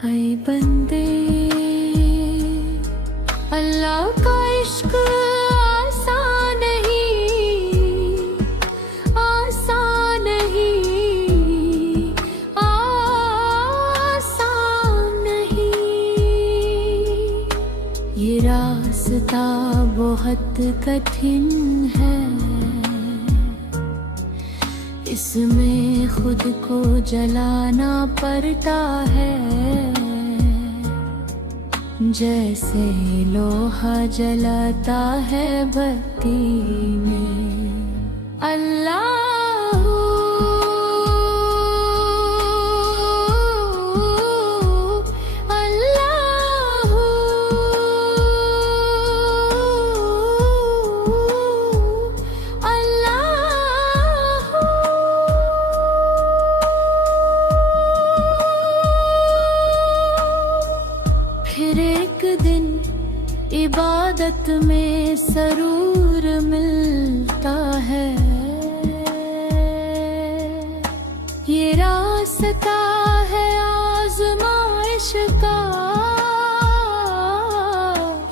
ऐ बंदे अल्लाह का इश्क आसान नहीं, आसान नहीं, आसान नहीं। ये रास्ता बहुत कठिन है, इसमें खुद को जलाना पड़ता है, जैसे लोहा जलाता है बत्ती में। अल्लाह इबादत में सरूर मिलता है, ये रास्ता है आज़माइश का,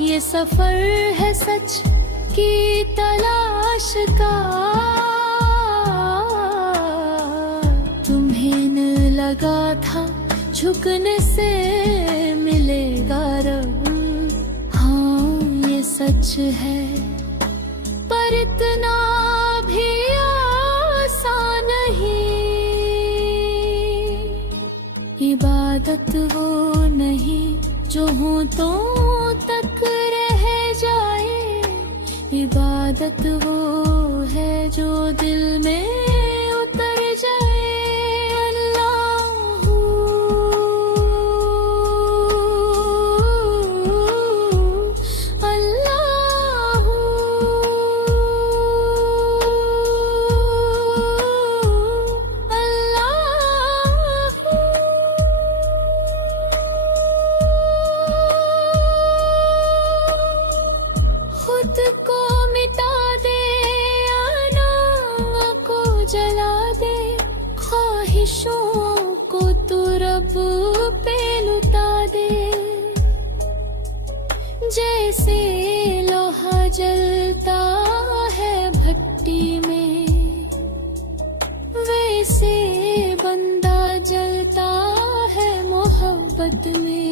ये सफर है सच की तलाश का। तुम्हें न लगा था झुकने से मिलेगा रब, सच है पर इतना भी आसान नहीं। इबादत वो नहीं जो होंठों तक रह जाए, इबादत वो है जो दिल में उतर जाए। ख्वाहिशों को तो रब पे लुटा दे, जैसे लोहा जलता है भट्टी में, वैसे बंदा जलता है मोहब्बत में।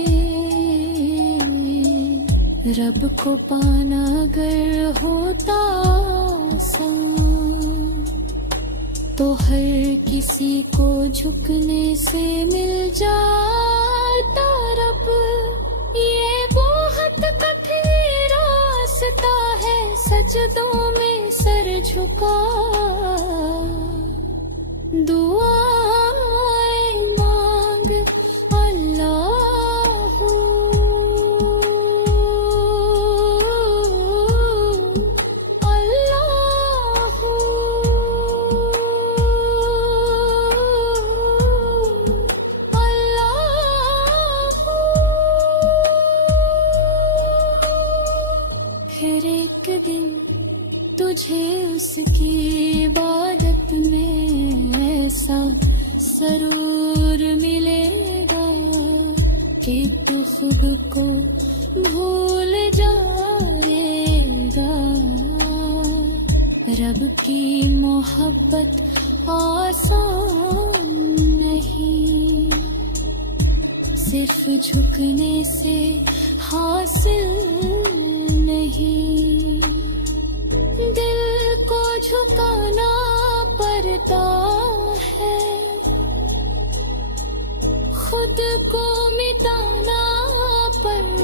रब को पाना अगर होता आसान, तो हर किसी को झुकने से मिल जाता रब। ये बहुत कठिन रास्ता है, सजदों में सर झुका दुआएं मांग अल्लाह। फिर एक दिन तुझे उसकी इबादत में ऐसा सरूर मिलेगा कि तू खुद को भूल जाएगा। रब की मोहब्बत आसान नहीं, सिर्फ झुकने से हासिल नहीं। दिल को झुकाना पड़ता है, खुद को मिटाना पड़ता